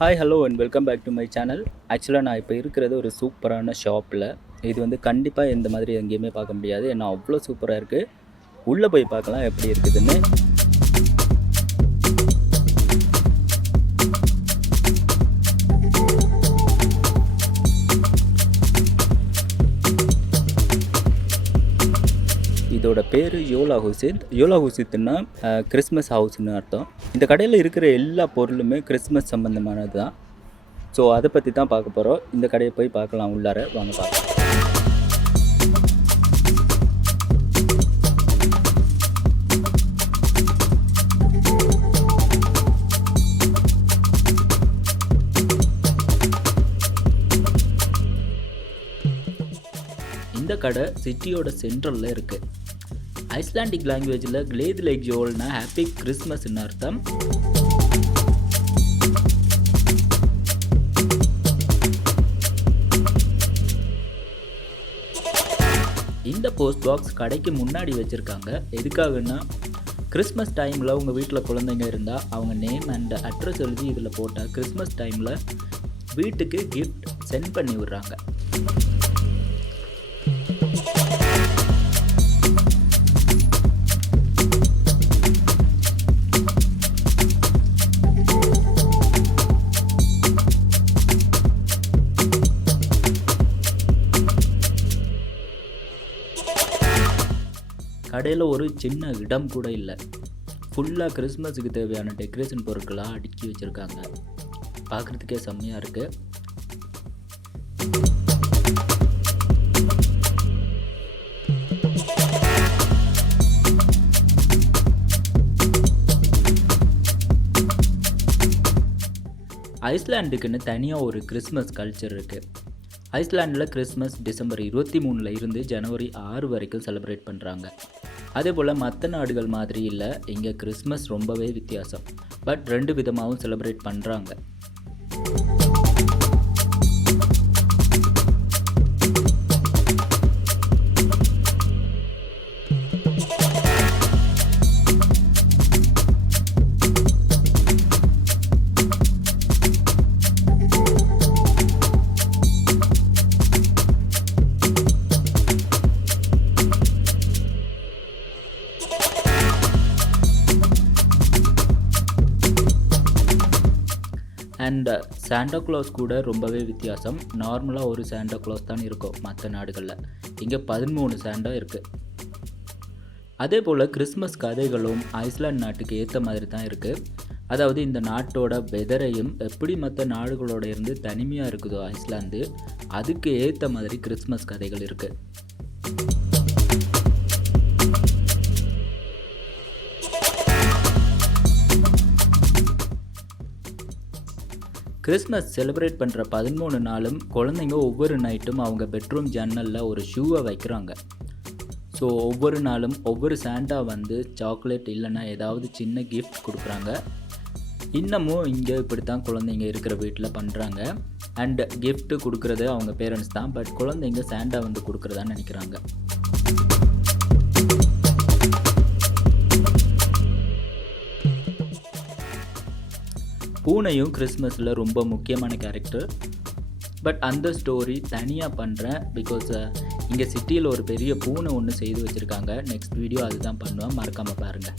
Hi hello and welcome back to my channel ஆக்சுவலாக நான் இப்போ இருக்கிறது ஒரு சூப்பரான ஷாப்பில் இது வந்து கண்டிப்பாக இந்த மாதிரி எங்கேயுமே பார்க்க முடியாது. ஏன்னா அவ்வளோ சூப்பராக இருக்குது உள்ளே போய் பார்க்கலாம் எப்படி இருக்குதுன்னு. இதோட பேர் யோலா ஹுசித். யோலா ஹூசித்னா கிறிஸ்மஸ் ஹவுஸ்னு அர்த்தம். இந்த கடையில் இருக்கிற எல்லா பொருளுமே கிறிஸ்மஸ் சம்மந்தமானது தான் ஸோ அதை பற்றி தான் பார்க்க போகிறோம் இந்த கடையை போய் பார்க்கலாம் உள்ளார. வாங்க பார்க்கலாம். இந்த கடை சிட்டியோட சென்ட்ரலில் இருக்குது ஐஸ்லாண்டிக் லாங்குவேஜில் கிளேத் லைக் ஜோல்னா ஹாப்பி கிறிஸ்மஸ்னு அர்த்தம். இந்த போஸ்ட் பாக்ஸ் கடைக்கு முன்னாடி வச்சுருக்காங்க. எதுக்காகன்னா கிறிஸ்மஸ் டைமில் உங்கள் வீட்டில் குழந்தைங்க இருந்தால் அவங்க நேம் அண்ட் அட்ரஸ் எழுதி இதில் போட்டால் கிறிஸ்மஸ் டைமில் வீட்டுக்கு கிஃப்ட் சென்ட் பண்ணி விடுறாங்க. கடையில் ஒரு சின்ன இடம் கூட இல்லை. ஃபுல்லாக கிறிஸ்மஸுக்கு தேவையான டெக்கரேஷன் பொருட்களாக அடுக்கி வச்சுருக்காங்க. பார்க்குறதுக்கே செம்மையாக இருக்குது ஐஸ்லாண்டுக்குன்னு தனியாக ஒரு கிறிஸ்மஸ் கல்ச்சர் இருக்குது ஐஸ்லாண்டில் கிறிஸ்மஸ் டிசம்பர் இருபத்தி மூணில் இருந்து ஜனவரி ஆறு வரைக்கும் செலிப்ரேட் பண்ணுறாங்க அதே போல் மற்ற நாடுகள் மாதிரி இல்லை. இங்கே கிறிஸ்மஸ் ரொம்பவே வித்தியாசம். பட் ரெண்டு விதமாகவும் செலிப்ரேட் பண்ணுறாங்க அண்ட் சாண்டா கிளாஸ் கூட ரொம்பவே வித்தியாசம். நார்மலாக ஒரு சாண்டா கிளாஸ் தான் இருக்கும் மற்ற நாடுகளில். இங்கே பதிமூணு சாண்டா இருக்குது அதே போல் கிறிஸ்மஸ் கதைகளும் ஐஸ்லாண்ட் நாட்டுக்கு ஏற்ற மாதிரி தான் இருக்குது அதாவது இந்த நாட்டோட வெதரையும் எப்படி மற்ற நாடுகளோட இருந்து தனிமையாக இருக்குதோ ஐஸ்லாந்து அதுக்கு ஏற்ற மாதிரி கிறிஸ்மஸ் கதைகள் இருக்குது கிறிஸ்மஸ் செலிப்ரேட் பண்ணுற பதிமூணு நாளும் குழந்தைங்க ஒவ்வொரு நைட்டும் அவங்க பெட்ரூம் ஜன்னலில் ஒரு ஷூவை வைக்கிறாங்க. ஸோ ஒவ்வொரு நாளும் ஒவ்வொரு சாண்டா வந்து சாக்லேட் இல்லைன்னா ஏதாவது சின்ன கிஃப்ட் கொடுக்குறாங்க. இன்னமும் இங்கே இப்படி தான் குழந்தைங்க இருக்கிற வீட்டில் பண்ணுறாங்க அண்ட் கிஃப்ட்டு கொடுக்குறது அவங்க பேரண்ட்ஸ் தான் பட் குழந்தைங்க சாண்டா வந்து கொடுக்குறதான்னு நினைக்கிறாங்க. பூனையும் கிறிஸ்மஸில் ரொம்ப முக்கியமான கேரக்டர் பட் அந்த ஸ்டோரி தனியாக பண்ணுறேன் பிகாஸ் இங்கே சிட்டியில் ஒரு பெரிய பூனை ஒன்று செய்து வச்சுருக்காங்க. நெக்ஸ்ட் வீடியோ அதுதான் பண்ணுவேன். மறக்காமல் பாருங்கள்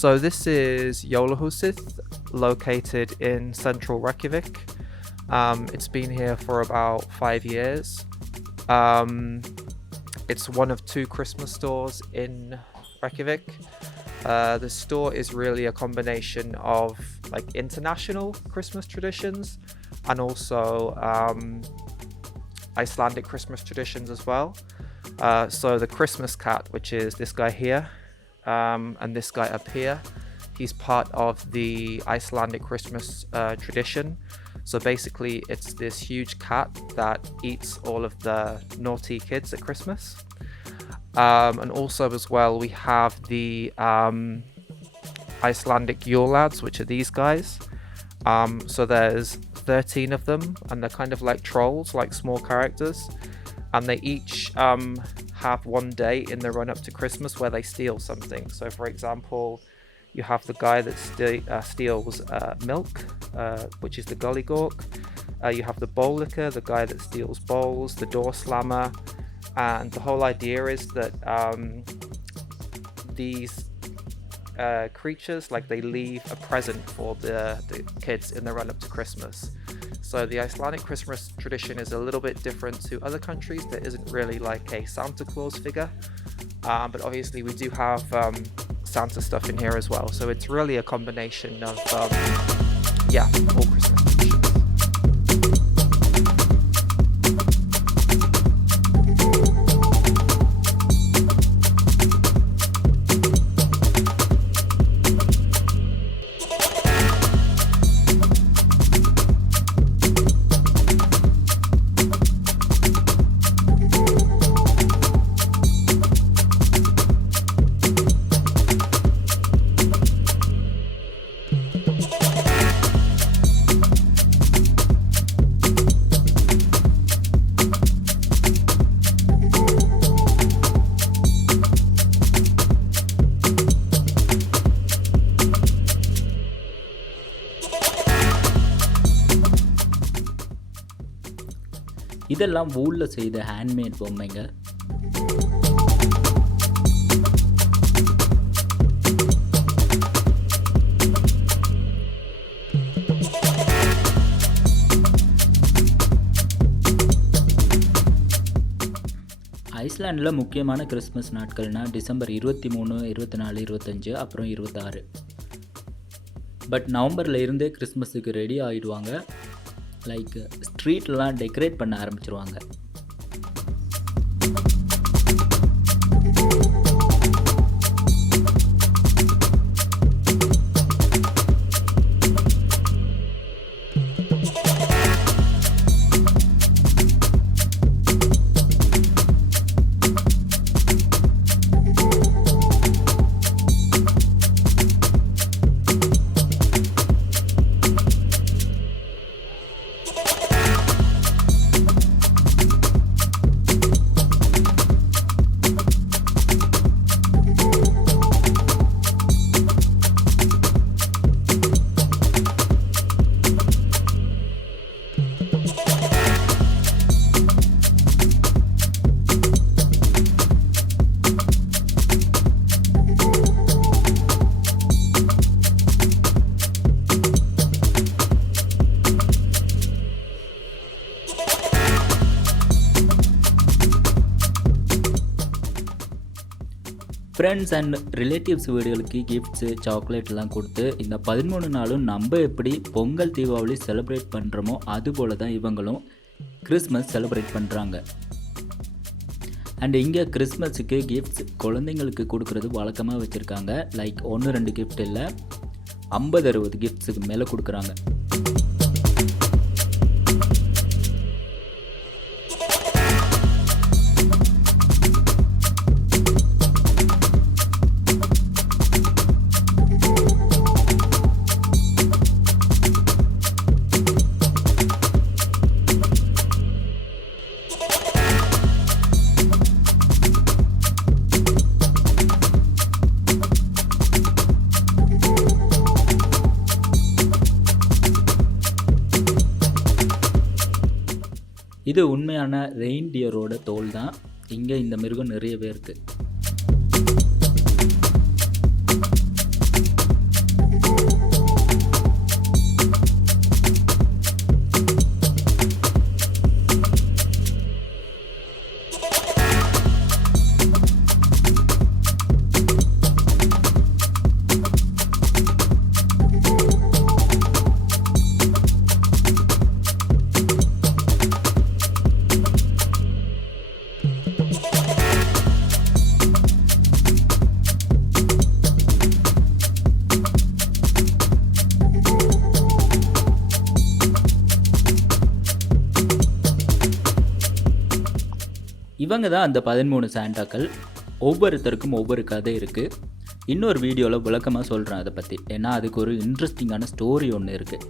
So this is Yolahusith, located in central Reykjavik. Um, it's been here for about five years. Um, it's one of two Christmas stores in Reykjavik. Uh, the store is really a combination of like international Christmas traditions and also um, Icelandic Christmas traditions as well. Uh, so the Christmas cat, which is this guy here, um, and this guy up here. He's part of the Icelandic Christmas uh, tradition. So basically, it's this huge cat that eats all of the naughty kids at Christmas. Um, and also, as well, we have the um, Icelandic Yule lads, which are these guys. Um, so there's 13 of them, and they're kind of like trolls, like small characters. And they each um, have one day in the run up to Christmas where they steal something. So, for example, you have the guy that uh, steals uh, milk, uh, which is the Gullygawk. Uh, you have the bowl licker, the guy that steals bowls, the door slammer. And the whole idea is that um, these uh, creatures, like they leave a present for the, the kids in the run up to Christmas. So the Icelandic Christmas tradition is a little bit different to other countries. There isn't really like a Santa Claus figure, um, but obviously we do have um, Santa stuff in here as well. So it's really a combination of um, yeah, all Christmas இதெல்லாம் ஊரில் செய்த handmade பொம்மைங்க. ஐஸ்லாண்டில் முக்கியமான Christmas நாட்கள்னால் December இருபத்தி மூணு இருபத்தி நாலு இருபத்தஞ்சு அப்புறம் இருபத்தாறு. பட் நவம்பரில் இருந்தே கிறிஸ்மஸுக்கு ரெடி ஆகிடுவாங்க லைக் ஸ்ட்ரீட்லாம் டெக்கரேட் பண்ண ஆரம்பிச்சிருவாங்க. ஃப்ரெண்ட்ஸ் அண்ட் ரிலேட்டிவ்ஸ் வீடுகளுக்கு கிஃப்ட்ஸு சாக்லேட்லாம் கொடுத்து இந்த பதிமூணு நாளும் நம்ம எப்படி பொங்கல் தீபாவளி செலிப்ரேட் பண்ணுறோமோ அதுபோல தான் இவங்களும் கிறிஸ்மஸ் செலிப்ரேட் பண்ணுறாங்க அண்ட் இங்கே கிறிஸ்மஸுக்கு கிஃப்ட்ஸ் குழந்தைங்களுக்கு கொடுக்குறது வழக்கமாக வச்சுருக்காங்க. லைக் ஒன்று ரெண்டு கிஃப்ட் இல்லை ஐம்பது அறுபது கிஃப்ட்ஸுக்கு மேலே கொடுக்குறாங்க. உண்மையான ரெயின்டியரோட தோல் தான் இங்கே இந்த மிருகம் நிறைய இருக்குது இவங்க தான் அந்த பதிமூணு சாண்டாக்கள். ஒவ்வொருத்தருக்கும் ஒவ்வொரு கதை இருக்குது இன்னொரு வீடியோவில் விளக்கமாக சொல்கிறேன் அதை பற்றி ஏன்னா அதுக்கு ஒரு இன்ட்ரெஸ்டிங்கான ஸ்டோரி ஒன்று இருக்குது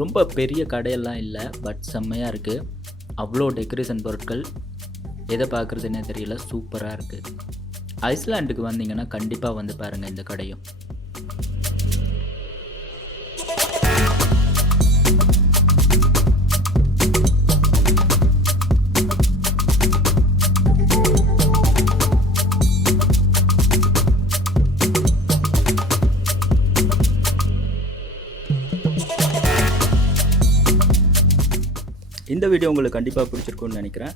ரொம்ப பெரிய கடையெல்லாம் இல்லை பட் செம்மையாக இருக்குது அவ்வளோ டெக்கரேஷன் பொருட்கள். எதை பார்க்குறதுனே தெரியல சூப்பராக இருக்குது ஐஸ்லாண்டுக்கு வந்தீங்கன்னா கண்டிப்பாக வந்து பாருங்கள் இந்த கடையும். இந்த வீடியோ உங்களுக்கு கண்டிப்பாக பிடிச்சிருக்கும்னு நினைக்கிறேன்.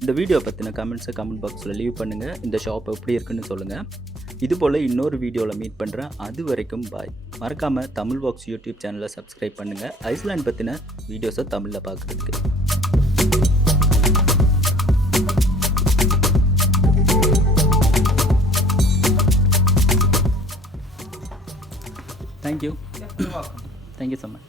இந்த வீடியோ பற்றின கமெண்ட்ஸை கமெண்ட் பாக்ஸில் லீவ் பண்ணுங்கள் இந்த ஷாப் எப்படி இருக்குன்னு சொல்லுங்கள் இது போல் இன்னொரு வீடியோவில் மீட் பண்ணுறேன் அது வரைக்கும் பாய் மறக்காமல் தமிழ் பாக்ஸ் யூடியூப் சேனலை சப்ஸ்கிரைப் பண்ணுங்கள் ஐஸ்லாண்ட் பற்றின வீடியோஸை தமிழில் பார்க்குறதுக்கு தேங்க்யூ தேங்க்யூ ஸோ மச்